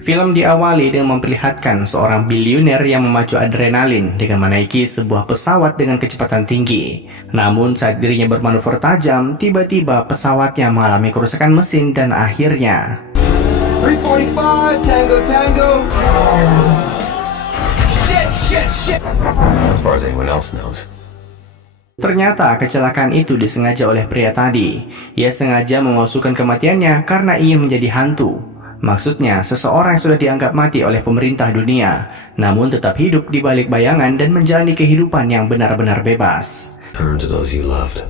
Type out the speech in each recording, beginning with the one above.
Film diawali dengan memperlihatkan seorang biliuner yang memacu adrenalin dengan menaiki sebuah pesawat dengan kecepatan tinggi. Namun saat dirinya bermanuver tajam, tiba-tiba pesawatnya mengalami kerusakan mesin dan akhirnya 345 Tango Tango. Shit. As far as anyone else knows. ternyata kecelakaan itu disengaja oleh pria tadi. Ia sengaja memalsukan kematiannya karena ingin menjadi hantu. Maksudnya, seseorang yang sudah dianggap mati oleh pemerintah dunia, namun tetap hidup di balik bayangan dan menjalani kehidupan yang benar-benar bebas. Turn to those you loved.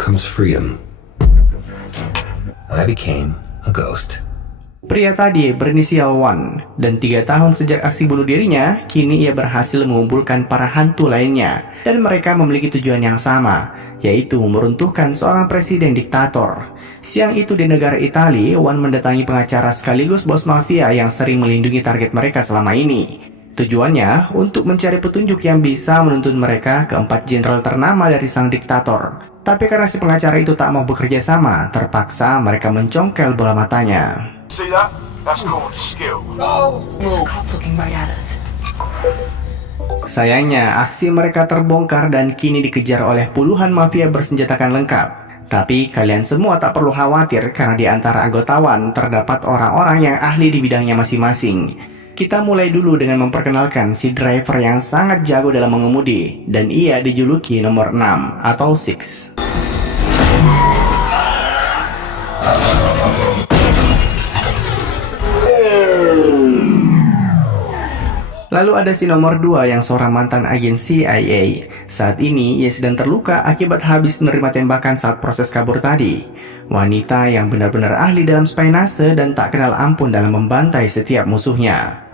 Comes freedom. I became a ghost. Pria tadi berinisial Wan, dan 3 tahun sejak aksi bunuh dirinya, kini ia berhasil mengumpulkan para hantu lainnya, dan mereka memiliki tujuan yang sama, yaitu meruntuhkan seorang presiden diktator. Siang itu di negara Italia, Wan mendatangi pengacara sekaligus bos mafia yang sering melindungi target mereka selama ini. Tujuannya untuk mencari petunjuk yang bisa menuntun mereka ke 4 jenderal ternama dari sang diktator. Tapi karena si pengacara itu tak mau bekerja sama, terpaksa mereka mencongkel bola matanya. See that? That's called skill. There's a cop looking right at us. Sayangnya, aksi mereka terbongkar dan kini dikejar oleh puluhan mafia bersenjatakan lengkap. Tapi kalian semua tak perlu khawatir karena di antara anggotawan terdapat orang-orang yang ahli di bidangnya masing-masing. Kita mulai dulu dengan memperkenalkan si driver yang sangat jago dalam mengemudi, dan ia dijuluki nomor 6 atau 6. Lalu ada si nomor 2 yang seorang mantan agen CIA. Saat ini ia sedang terluka akibat habis menerima tembakan saat proses kabur tadi. Wanita yang benar-benar ahli dalam spionase dan tak kenal ampun dalam membantai setiap musuhnya.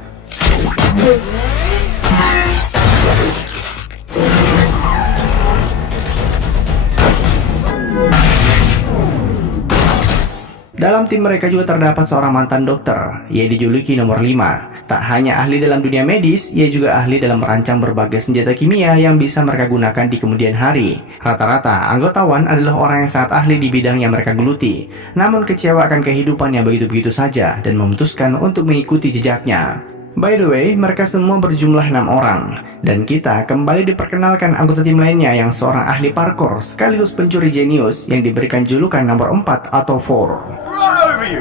Dalam tim mereka juga terdapat seorang mantan dokter. Ia dijuluki nomor 5. Tak hanya ahli dalam dunia medis, ia juga ahli dalam merancang berbagai senjata kimia yang bisa mereka gunakan di kemudian hari. Rata-rata, anggotawan adalah orang yang sangat ahli di bidang yang mereka geluti, namun kecewa akan kehidupan yang begitu-begitu saja dan memutuskan untuk mengikuti jejaknya. By the way, mereka semua berjumlah 6 orang, dan kita kembali diperkenalkan anggota tim lainnya yang seorang ahli parkour sekaligus pencuri jenius yang diberikan julukan nomor 4 atau 4. Right over you.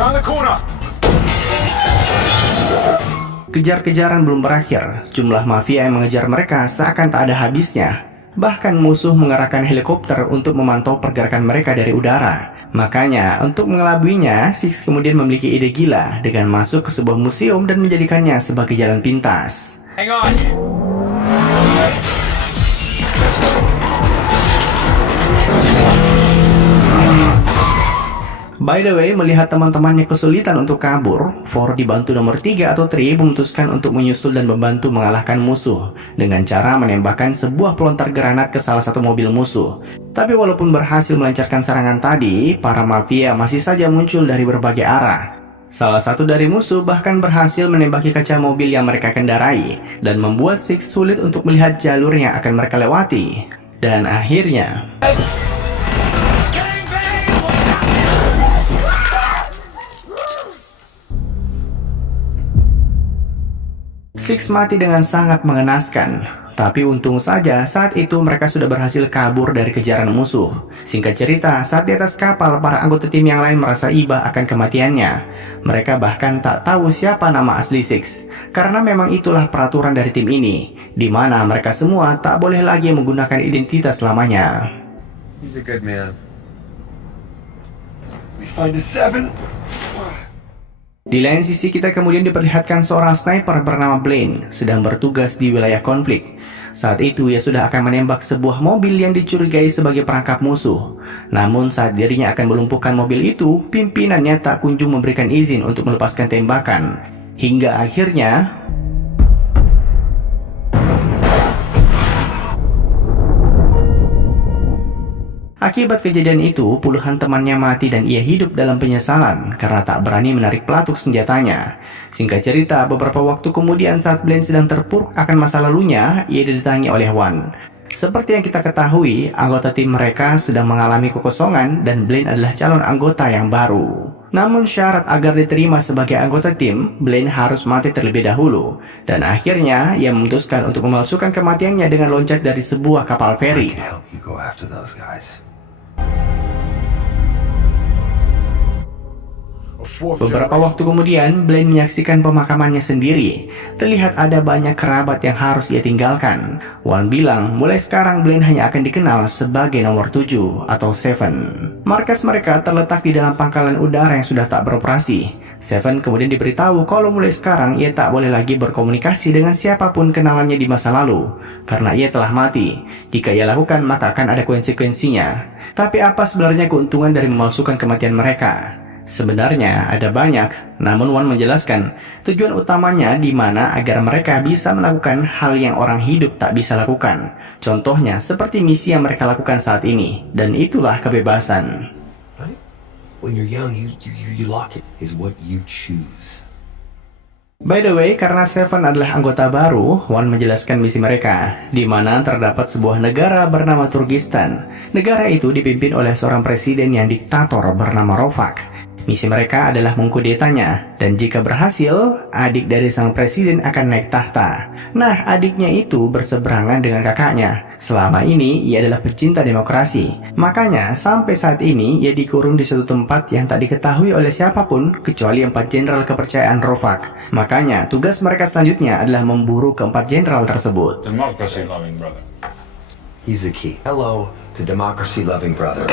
Round the corner. Kejar-kejaran belum berakhir, jumlah mafia yang mengejar mereka seakan tak ada habisnya. Bahkan musuh mengerahkan helikopter untuk memantau pergerakan mereka dari udara. Makanya, untuk mengelabuinya, Six kemudian memiliki ide gila dengan masuk ke sebuah museum dan menjadikannya sebagai jalan pintas. Hang on. By the way, melihat teman-temannya kesulitan untuk kabur, Four dibantu nomor 3 atau 3 memutuskan untuk menyusul dan membantu mengalahkan musuh dengan cara menembakkan sebuah pelontar granat ke salah satu mobil musuh. Tapi walaupun berhasil melancarkan serangan tadi, para mafia masih saja muncul dari berbagai arah. Salah satu dari musuh bahkan berhasil menembaki kaca mobil yang mereka kendarai dan membuat Six sulit untuk melihat jalur yang akan mereka lewati. Dan akhirnya Six mati dengan sangat mengenaskan. Tapi untung saja saat itu mereka sudah berhasil kabur dari kejaran musuh. Singkat cerita, saat di atas kapal, para anggota tim yang lain merasa iba akan kematiannya. Mereka bahkan tak tahu siapa nama asli Six, karena memang itulah peraturan dari tim ini, di mana mereka semua tak boleh lagi menggunakan identitas selamanya. He's a good man. We find a 7. Di lain sisi kita kemudian diperlihatkan seorang sniper bernama Blaine sedang bertugas di wilayah konflik. Saat itu ia sudah akan menembak sebuah mobil yang dicurigai sebagai perangkap musuh. Namun saat dirinya akan melumpuhkan mobil itu, pimpinannya tak kunjung memberikan izin untuk melepaskan tembakan. Hingga akhirnya akibat kejadian itu, puluhan temannya mati dan ia hidup dalam penyesalan karena tak berani menarik pelatuk senjatanya. Singkat cerita, beberapa waktu kemudian saat Blaine sedang terpuruk akan masa lalunya, ia didatangi oleh Wan. Seperti yang kita ketahui, anggota tim mereka sedang mengalami kekosongan dan Blaine adalah calon anggota yang baru. Namun syarat agar diterima sebagai anggota tim, Blaine harus mati terlebih dahulu. Dan akhirnya, ia memutuskan untuk memalsukan kematiannya dengan loncat dari sebuah kapal feri. Help you go after those guys. Beberapa waktu kemudian, Blaine menyaksikan pemakamannya sendiri. Terlihat ada banyak kerabat yang harus ia tinggalkan. Wan bilang, mulai sekarang Blaine hanya akan dikenal sebagai nomor 7 atau Seven. Markas mereka terletak di dalam pangkalan udara yang sudah tak beroperasi. Seven kemudian diberitahu kalau mulai sekarang ia tak boleh lagi berkomunikasi dengan siapapun kenalannya di masa lalu, karena ia telah mati. Jika ia lakukan, maka akan ada konsekuensinya. Tapi apa sebenarnya keuntungan dari memalsukan kematian mereka? Sebenarnya ada banyak, namun Wan menjelaskan tujuan utamanya di mana agar mereka bisa melakukan hal yang orang hidup tak bisa lakukan. Contohnya seperti misi yang mereka lakukan saat ini, dan itulah kebebasan. Right? When you're young, you lock it. Is what you choose. By the way, karena Seven adalah anggota baru, Wan menjelaskan misi mereka, di mana terdapat sebuah negara bernama Turkistan. Negara itu dipimpin oleh seorang presiden yang diktator bernama Rovak. Misi mereka adalah mengkudetanya, dan jika berhasil, adik dari sang presiden akan naik tahta. Nah, adiknya itu berseberangan dengan kakaknya. Selama ini, ia adalah pecinta demokrasi. Makanya, sampai saat ini, ia dikurung di suatu tempat yang tak diketahui oleh siapapun, kecuali 4 jenderal kepercayaan Rovak. Makanya, tugas mereka selanjutnya adalah memburu ke-4 jenderal tersebut. Democracy loving brother. He's the key. Hello to democracy-loving brother.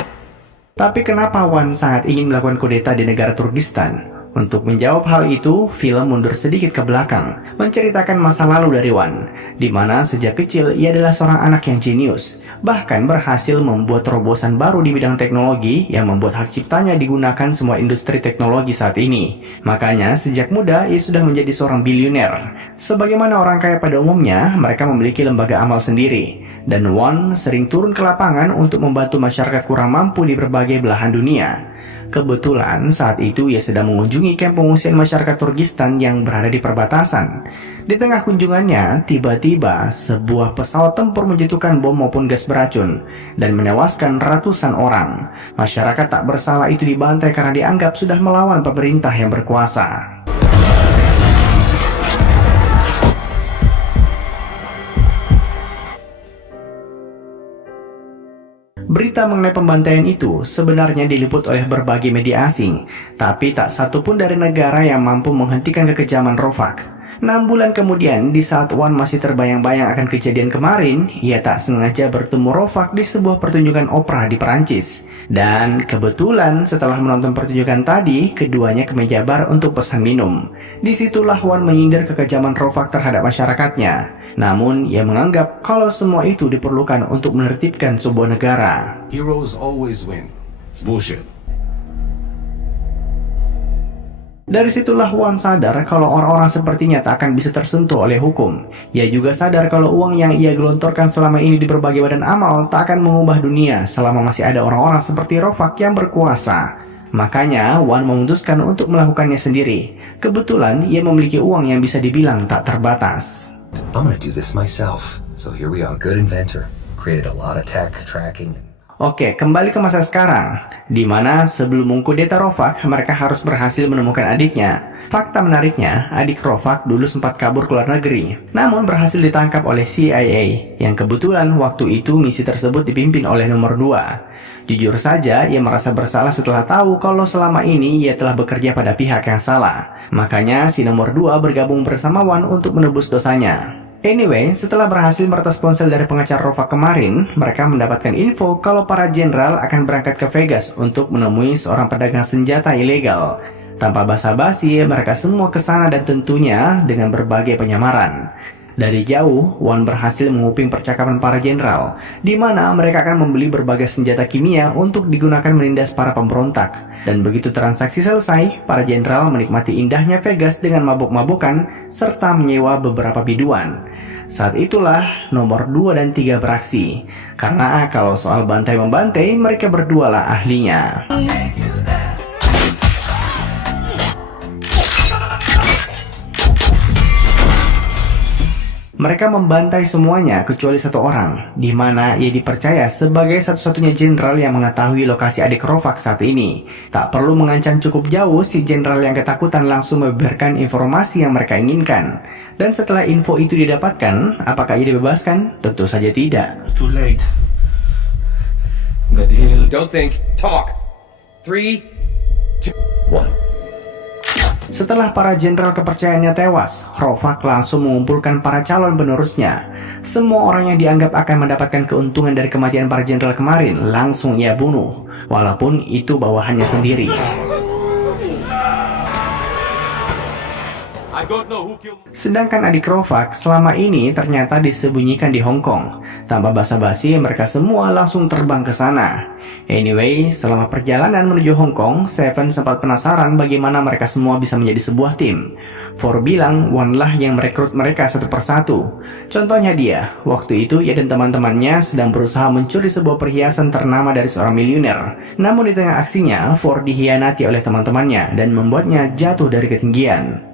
Tapi kenapa Wan sangat ingin melakukan kudeta di negara Turkistan? Untuk menjawab hal itu, film mundur sedikit ke belakang, menceritakan masa lalu dari Wan, di mana sejak kecil ia adalah seorang anak yang jenius, bahkan berhasil membuat terobosan baru di bidang teknologi yang membuat hak ciptanya digunakan semua industri teknologi saat ini. Makanya, sejak muda ia sudah menjadi seorang biliuner. Sebagaimana orang kaya pada umumnya, mereka memiliki lembaga amal sendiri. Dan Wan sering turun ke lapangan untuk membantu masyarakat kurang mampu di berbagai belahan dunia. Kebetulan saat itu ia sedang mengunjungi kamp pengungsian masyarakat Turkistan yang berada di perbatasan. Di tengah kunjungannya, tiba-tiba sebuah pesawat tempur menjatuhkan bom maupun gas beracun dan menewaskan ratusan orang. Masyarakat tak bersalah itu dibantai karena dianggap sudah melawan pemerintah yang berkuasa. Berita mengenai pembantaian itu sebenarnya diliput oleh berbagai media asing, tapi tak satu pun dari negara yang mampu menghentikan kekejaman Rovak. 6 bulan kemudian, di saat Wan masih terbayang-bayang akan kejadian kemarin, ia tak sengaja bertemu Rovak di sebuah pertunjukan opera di Perancis. Dan kebetulan setelah menonton pertunjukan tadi, keduanya ke meja bar untuk pesan minum. Disitulah Wan menyindir kekejaman Rovak terhadap masyarakatnya. Namun, ia menganggap kalau semua itu diperlukan untuk menertibkan sebuah negara. Heroes always win. It's bullshit. Dari situlah Wan sadar kalau orang-orang sepertinya tak akan bisa tersentuh oleh hukum. Ia juga sadar kalau uang yang ia gelontorkan selama ini di berbagai badan amal tak akan mengubah dunia selama masih ada orang-orang seperti Rovak yang berkuasa. Makanya, Wan memutuskan untuk melakukannya sendiri. Kebetulan, ia memiliki uang yang bisa dibilang tak terbatas. I'm gonna do this myself. So here we are, good inventor. Created a lot of tech, tracking. Oke, kembali ke masa sekarang, di mana sebelum mengkudeta Rovak, mereka harus berhasil menemukan adiknya. Fakta menariknya, adik Rovak dulu sempat kabur ke luar negeri, namun berhasil ditangkap oleh CIA, yang kebetulan waktu itu misi tersebut dipimpin oleh nomor 2. Jujur saja, ia merasa bersalah setelah tahu kalau selama ini ia telah bekerja pada pihak yang salah. Makanya si nomor 2 bergabung bersama Wan untuk menebus dosanya. Anyway, setelah berhasil meretas ponsel dari pengacara Rovak kemarin, mereka mendapatkan info kalau para jenderal akan berangkat ke Vegas untuk menemui seorang pedagang senjata ilegal. Tanpa basa-basi, mereka semua ke sana dan tentunya dengan berbagai penyamaran. Dari jauh, Wan berhasil menguping percakapan para jenderal, di mana mereka akan membeli berbagai senjata kimia untuk digunakan menindas para pemberontak. Dan begitu transaksi selesai, para jenderal menikmati indahnya Vegas dengan mabuk-mabukan serta menyewa beberapa biduan. Saat itulah nomor 2 dan 3 beraksi, karena kalau soal bantai-membantai, mereka berdualah ahlinya. Mereka membantai semuanya kecuali satu orang, di mana ia dipercaya sebagai satu-satunya jenderal yang mengetahui lokasi adik Rovak saat ini. Tak perlu mengancam cukup jauh, si jenderal yang ketakutan langsung membeberkan informasi yang mereka inginkan. Dan setelah info itu didapatkan, apakah ia dibebaskan? Tentu saja tidak. Too late. The deal. Don't think, talk. 3, 2, 1. Setelah para jenderal kepercayaannya tewas, Rovak langsung mengumpulkan para calon penerusnya. Semua orang yang dianggap akan mendapatkan keuntungan dari kematian para jenderal kemarin langsung ia bunuh, walaupun itu bawahannya sendiri. I don't know who killed. Sedangkan adik Rovak selama ini ternyata disembunyikan di Hong Kong. Tanpa basa-basi, mereka semua langsung terbang ke sana. Anyway, selama perjalanan menuju Hong Kong, Seven sempat penasaran bagaimana mereka semua bisa menjadi sebuah tim. Four bilang One lah yang merekrut mereka satu persatu. Contohnya dia, waktu itu ia dan teman-temannya sedang berusaha mencuri sebuah perhiasan ternama dari seorang miliuner. Namun di tengah aksinya, Four dikhianati oleh teman-temannya dan membuatnya jatuh dari ketinggian.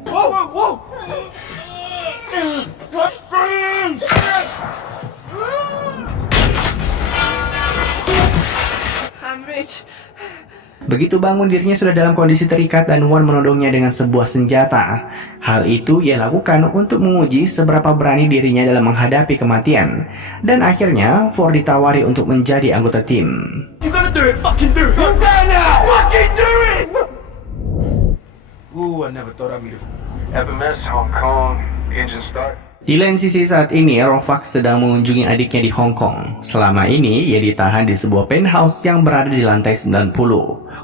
I'm rich. Begitu bangun, dirinya sudah dalam kondisi terikat dan Wan menodongnya dengan sebuah senjata. Hal itu ia lakukan untuk menguji seberapa berani dirinya dalam menghadapi kematian. Dan akhirnya, Four ditawari untuk menjadi anggota tim. You gonna do it? Fucking do it! You're there now! Fucking do it! Ooh, I never thought I'd meet a FMS Hong Kong. Engine start. Di lain sisi saat ini, Rovak sedang mengunjungi adiknya di Hong Kong. Selama ini, ia ditahan di sebuah penthouse yang berada di lantai 90.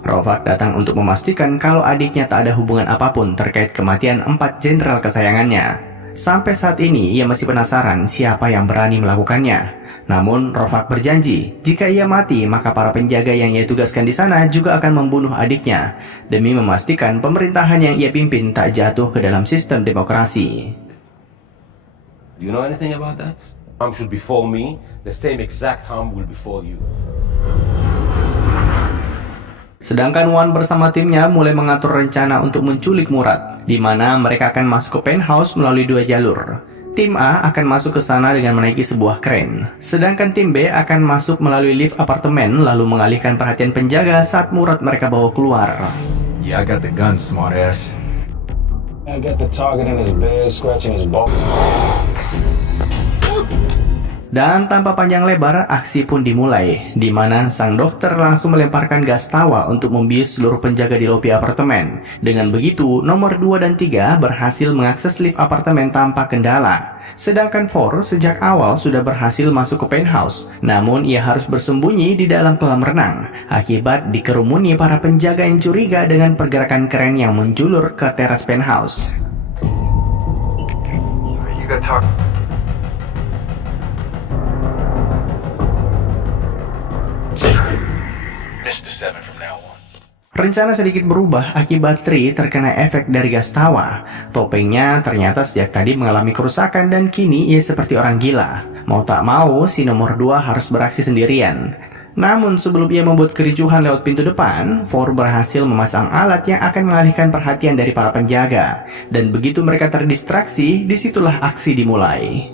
Rovak datang untuk memastikan kalau adiknya tak ada hubungan apapun terkait kematian 4 jenderal kesayangannya. Sampai saat ini, ia masih penasaran siapa yang berani melakukannya. Namun, Rovak berjanji, jika ia mati, maka para penjaga yang ia tugaskan di sana juga akan membunuh adiknya, demi memastikan pemerintahan yang ia pimpin tak jatuh ke dalam sistem demokrasi. Do you know anything about that? Harm should befall me, the same exact harm will befall you. Sedangkan Wan bersama timnya mulai mengatur rencana untuk menculik Murad, di mana mereka akan masuk ke penthouse melalui 2 jalur. Tim A akan masuk ke sana dengan menaiki sebuah kren, sedangkan tim B akan masuk melalui lift apartemen lalu mengalihkan perhatian penjaga saat Murad mereka bawa keluar. Yeah, I got the gun, smart ass. I got the target in his bed, scratching his ball. Dan tanpa panjang lebar, aksi pun dimulai, di mana sang dokter langsung melemparkan gas tawa untuk membius seluruh penjaga di lobi apartemen. Dengan begitu, nomor 2 dan 3 berhasil mengakses lift apartemen tanpa kendala. Sedangkan Four sejak awal sudah berhasil masuk ke penthouse, namun ia harus bersembunyi di dalam kolam renang, akibat dikerumuni para penjaga yang curiga dengan pergerakan keren yang menjulur ke teras penthouse. You gotta talk. This the 7 from now on. Rencana sedikit berubah akibat Tri terkena efek dari gas tawa. Topengnya ternyata sejak tadi mengalami kerusakan dan kini ia seperti orang gila. Mau tak mau, si nomor 2 harus beraksi sendirian. Namun sebelum ia membuat kericuhan lewat pintu depan, Four berhasil memasang alat yang akan mengalihkan perhatian dari para penjaga. Dan begitu mereka terdistraksi, disitulah aksi dimulai.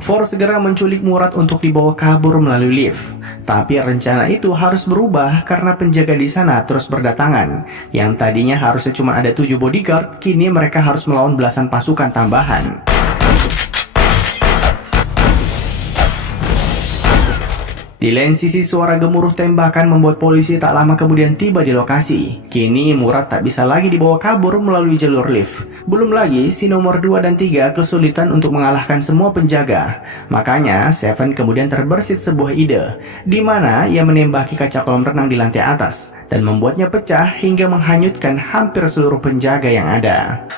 Four segera menculik Murad untuk dibawa kabur melalui lift. Tapi rencana itu harus berubah karena penjaga di sana terus berdatangan. Yang tadinya harusnya cuma ada 7 bodyguard, kini mereka harus melawan belasan pasukan tambahan. Di lain sisi, suara gemuruh tembakan membuat polisi tak lama kemudian tiba di lokasi. Kini Murad tak bisa lagi dibawa kabur melalui jalur lift. Belum lagi, si nomor 2 dan 3 kesulitan untuk mengalahkan semua penjaga. Makanya, Seven kemudian terbersit sebuah ide, di mana ia menembaki kaca kolam renang di lantai atas, dan membuatnya pecah hingga menghanyutkan hampir seluruh penjaga yang ada.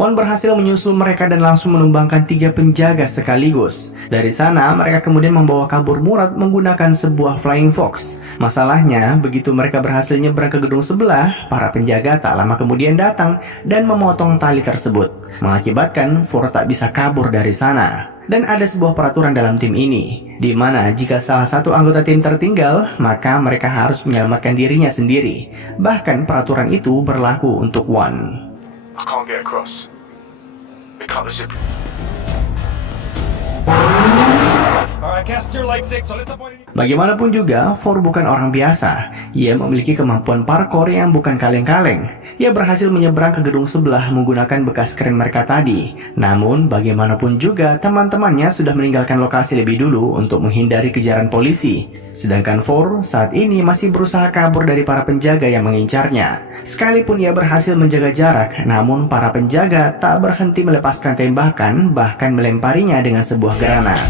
Wan berhasil menyusul mereka dan langsung menumbangkan 3 penjaga sekaligus. Dari sana, mereka kemudian membawa kabur Murad menggunakan sebuah Flying Fox. Masalahnya, begitu mereka berhasil nyebrang ke gedung sebelah, para penjaga tak lama kemudian datang dan memotong tali tersebut, mengakibatkan For tak bisa kabur dari sana. Dan ada sebuah peraturan dalam tim ini, di mana jika salah satu anggota tim tertinggal, maka mereka harus menyelamatkan dirinya sendiri. Bahkan peraturan itu berlaku untuk Wan. I can't get across. We cut the zip. Alright, cast your leg sick, so let's avoid any... Bagaimanapun juga, For bukan orang biasa. Ia memiliki kemampuan parkour yang bukan kaleng-kaleng. Ia berhasil menyeberang ke gedung sebelah menggunakan bekas kren mereka tadi. Namun, bagaimanapun juga, teman-temannya sudah meninggalkan lokasi lebih dulu untuk menghindari kejaran polisi. Sedangkan For saat ini masih berusaha kabur dari para penjaga yang mengincarnya. Sekalipun ia berhasil menjaga jarak, namun para penjaga tak berhenti melepaskan tembakan, bahkan melemparinya dengan sebuah granat.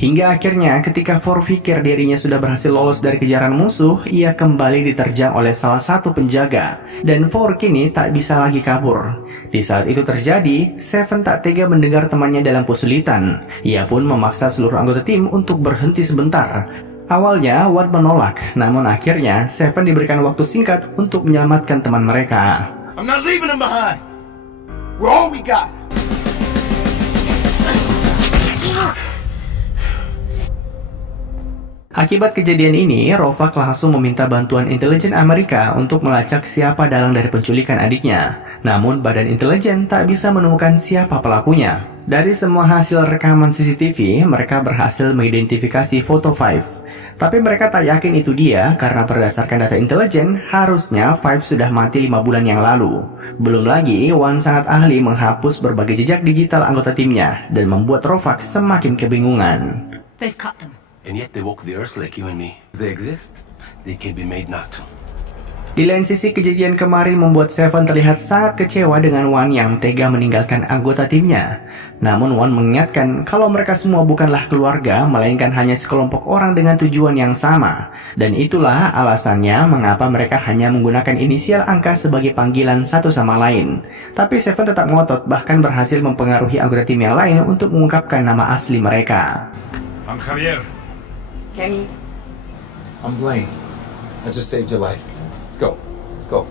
Hingga akhirnya ketika For pikir dirinya sudah berhasil lolos dari kejaran musuh, ia kembali diterjang oleh salah satu penjaga. Dan For kini tak bisa lagi kabur. Di saat itu terjadi, Seven tak tega mendengar temannya dalam kesulitan. Ia pun memaksa seluruh anggota tim untuk berhenti sebentar. Awalnya Wan menolak, namun akhirnya Seven diberikan waktu singkat untuk menyelamatkan teman mereka. I'm not leaving him behind. We're all we got. Akibat kejadian ini, Rovak langsung meminta bantuan intelijen Amerika untuk melacak siapa dalang dari penculikan adiknya. Namun, badan intelijen tak bisa menemukan siapa pelakunya. Dari semua hasil rekaman CCTV, mereka berhasil mengidentifikasi foto Five. Tapi mereka tak yakin itu dia karena berdasarkan data intelijen, harusnya Five sudah mati 5 bulan yang lalu. Belum lagi, Wan sangat ahli menghapus berbagai jejak digital anggota timnya dan membuat Rovak semakin kebingungan. They've cut them. And yet they walk the earth like you and me. If they exist, they can be made not to. Di lain sisi, kejadian kemarin membuat Seven terlihat sangat kecewa dengan Wan yang tega meninggalkan anggota timnya. Namun Wan mengingatkan kalau mereka semua bukanlah keluarga, melainkan hanya sekelompok orang dengan tujuan yang sama. Dan itulah alasannya mengapa mereka hanya menggunakan inisial angka sebagai panggilan satu sama lain. Tapi Seven tetap ngotot, bahkan berhasil mempengaruhi anggota tim yang lain untuk mengungkapkan nama asli mereka. I'm Javier. Kenny. I'm Blaine. I just saved your life. Let's go. Let's go.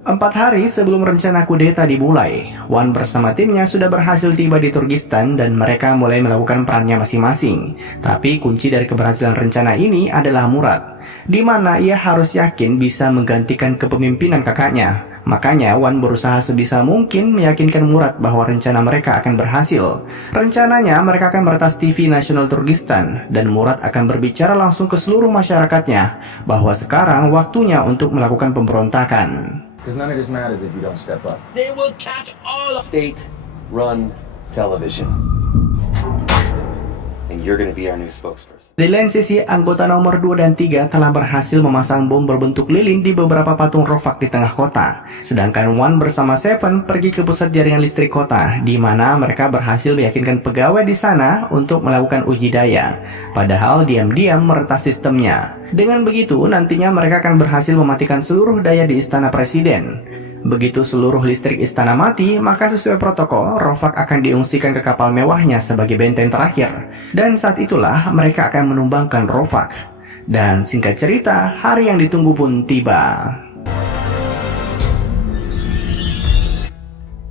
4 hari sebelum rencana kudeta dimulai, Wan bersama timnya sudah berhasil tiba di Turkistan dan mereka mulai melakukan perannya masing-masing. Tapi kunci dari keberhasilan rencana ini adalah Murad, di mana ia harus yakin bisa menggantikan kepemimpinan kakaknya. Makanya Wan berusaha sebisa mungkin meyakinkan Murad bahwa rencana mereka akan berhasil. Rencananya mereka akan meretas TV nasional Turkistan dan Murad akan berbicara langsung ke seluruh masyarakatnya bahwa sekarang waktunya untuk melakukan pemberontakan. Because none of this matters if you don't step up. They will catch all of... State-run television. And you're gonna be our new spokesperson. Di lain sisi, anggota nomor 2 dan 3 telah berhasil memasang bom berbentuk lilin di beberapa patung Rovak di tengah kota. Sedangkan Wan bersama Seven pergi ke pusat jaringan listrik kota, di mana mereka berhasil meyakinkan pegawai di sana untuk melakukan uji daya. Padahal diam-diam meretas sistemnya. Dengan begitu, nantinya mereka akan berhasil mematikan seluruh daya di istana presiden. Begitu seluruh listrik istana mati, maka sesuai protokol, Rovak akan diungsikan ke kapal mewahnya sebagai benteng terakhir. Dan saat itulah mereka akan menumbangkan Rovak. Dan singkat cerita, hari yang ditunggu pun tiba.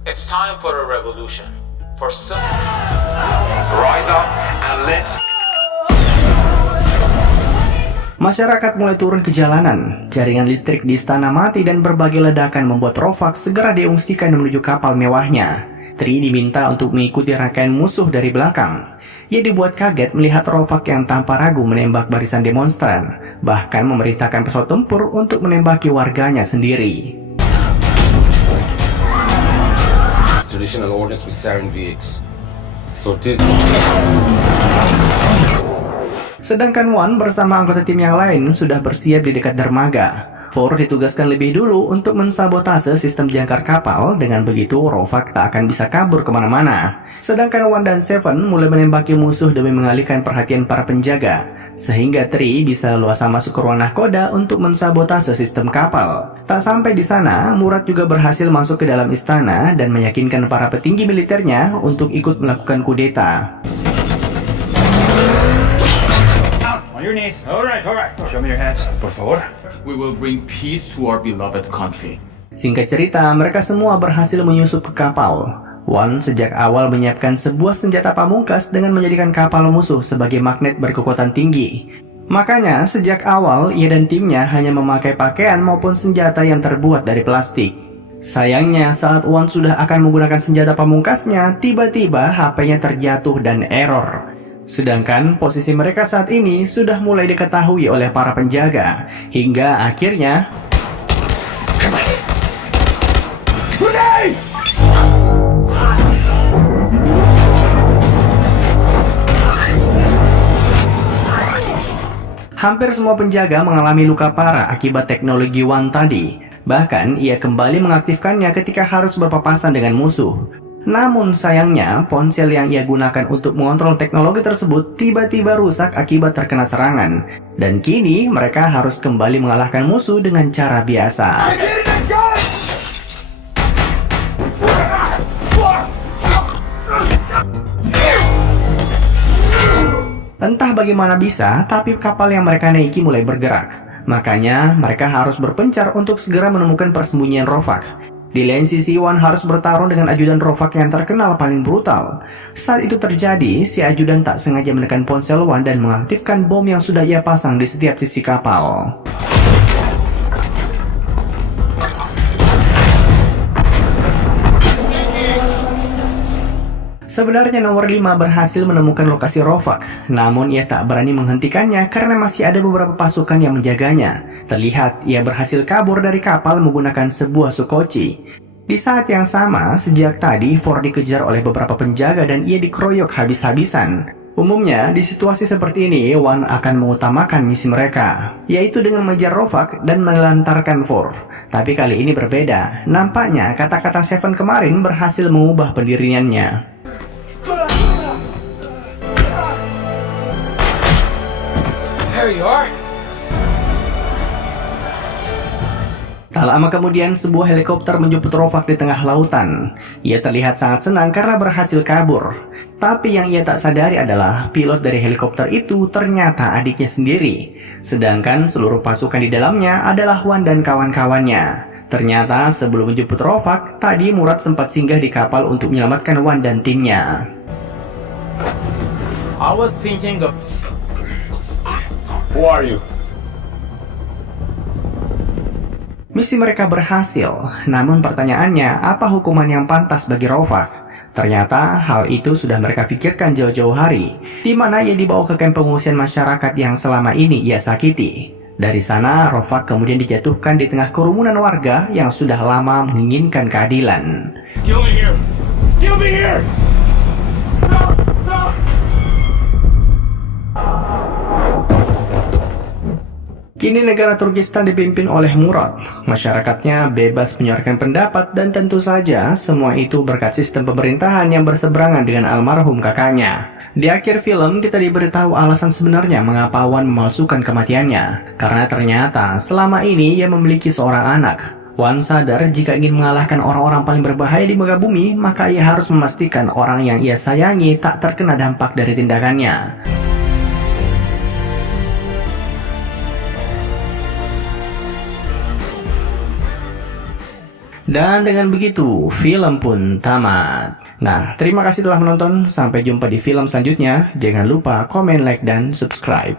It's time for a revolution. For some... Rise up and let's... Masyarakat mulai turun ke jalanan, jaringan listrik di istana mati dan berbagai ledakan membuat Rovak segera diungsikan menuju kapal mewahnya. Tri diminta untuk mengikuti rangkaian musuh dari belakang. Ia dibuat kaget melihat Rovak yang tanpa ragu menembak barisan demonstran, bahkan memerintahkan pesawat tempur untuk menembaki warganya sendiri. It's traditional ordnance with sarin VX. So this... Sedangkan Wan bersama anggota tim yang lain sudah bersiap di dekat dermaga. Ford ditugaskan lebih dulu untuk mensabotase sistem jangkar kapal, dengan begitu Rovak tak akan bisa kabur kemana-mana. Sedangkan One dan Seven mulai menembaki musuh demi mengalihkan perhatian para penjaga, sehingga Tri bisa leluasa masuk ke ruang nahkoda untuk mensabotase sistem kapal. Tak sampai di sana, Murad juga berhasil masuk ke dalam istana dan meyakinkan para petinggi militernya untuk ikut melakukan kudeta. On your knees. All right. Show me your hands, por favor. We will bring peace to our beloved country. Singkat cerita, mereka semua berhasil menyusup ke kapal. One sejak awal menyiapkan sebuah senjata pamungkas dengan menjadikan kapal musuh sebagai magnet berkekuatan tinggi. Makanya, sejak awal ia dan timnya hanya memakai pakaian maupun senjata yang terbuat dari plastik. Sayangnya, saat One sudah akan menggunakan senjata pamungkasnya, tiba-tiba HP-nya terjatuh dan error. Sedangkan posisi mereka saat ini sudah mulai diketahui oleh para penjaga, hingga akhirnya hampir semua penjaga mengalami luka parah akibat teknologi One tadi. Bahkan, ia kembali mengaktifkannya ketika harus berpapasan dengan musuh. Namun sayangnya, ponsel yang ia gunakan untuk mengontrol teknologi tersebut tiba-tiba rusak akibat terkena serangan. Dan kini, mereka harus kembali mengalahkan musuh dengan cara biasa. Entah bagaimana bisa, tapi kapal yang mereka naiki mulai bergerak. Makanya, mereka harus berpencar untuk segera menemukan persembunyian Rovak. Di lain sisi, One harus bertarung dengan ajudan Rovak yang terkenal paling brutal. Saat itu terjadi, si ajudan tak sengaja menekan ponsel One dan mengaktifkan bom yang sudah ia pasang di setiap sisi kapal. Sebenarnya nomor 5 berhasil menemukan lokasi Rovak, namun ia tak berani menghentikannya karena masih ada beberapa pasukan yang menjaganya. Terlihat ia berhasil kabur dari kapal menggunakan sebuah Sukoci. Di saat yang sama, sejak tadi Ford dikejar oleh beberapa penjaga dan ia dikeroyok habis-habisan. Umumnya, di situasi seperti ini, One akan mengutamakan misi mereka, yaitu dengan mengejar Rovak dan menelantarkan Ford. Tapi kali ini berbeda. Nampaknya kata-kata Seven kemarin berhasil mengubah pendiriannya. There you are. Tak lama kemudian, sebuah helikopter menjemput Rovak di tengah lautan. Ia terlihat sangat senang karena berhasil kabur. Tapi yang ia tak sadari adalah pilot dari helikopter itu ternyata adiknya sendiri. Sedangkan seluruh pasukan di dalamnya adalah One dan kawan-kawannya. Ternyata sebelum menjemput Rovak, tadi Murad sempat singgah di kapal untuk menyelamatkan One dan timnya. I was thinking of... Who are you? Misi mereka berhasil, namun pertanyaannya, apa hukuman yang pantas bagi Rovak? Ternyata hal itu sudah mereka pikirkan jauh-jauh hari, di mana ia dibawa ke kamp pengungsian masyarakat yang selama ini ia sakiti. Dari sana, Rovak kemudian dijatuhkan di tengah kerumunan warga yang sudah lama menginginkan keadilan. Kill me here! Kill me here! No! No! Kini negara Turkistan dipimpin oleh Murad. Masyarakatnya bebas menyuarakan pendapat dan tentu saja semua itu berkat sistem pemerintahan yang berseberangan dengan almarhum kakaknya. Di akhir film kita diberitahu alasan sebenarnya mengapa One memalsukan kematiannya. Karena ternyata selama ini ia memiliki seorang anak. One sadar jika ingin mengalahkan orang-orang paling berbahaya di muka bumi, maka ia harus memastikan orang yang ia sayangi tak terkena dampak dari tindakannya. Dan dengan begitu, film pun tamat. Nah, terima kasih telah menonton. Sampai jumpa di film selanjutnya. Jangan lupa komen, like, dan subscribe.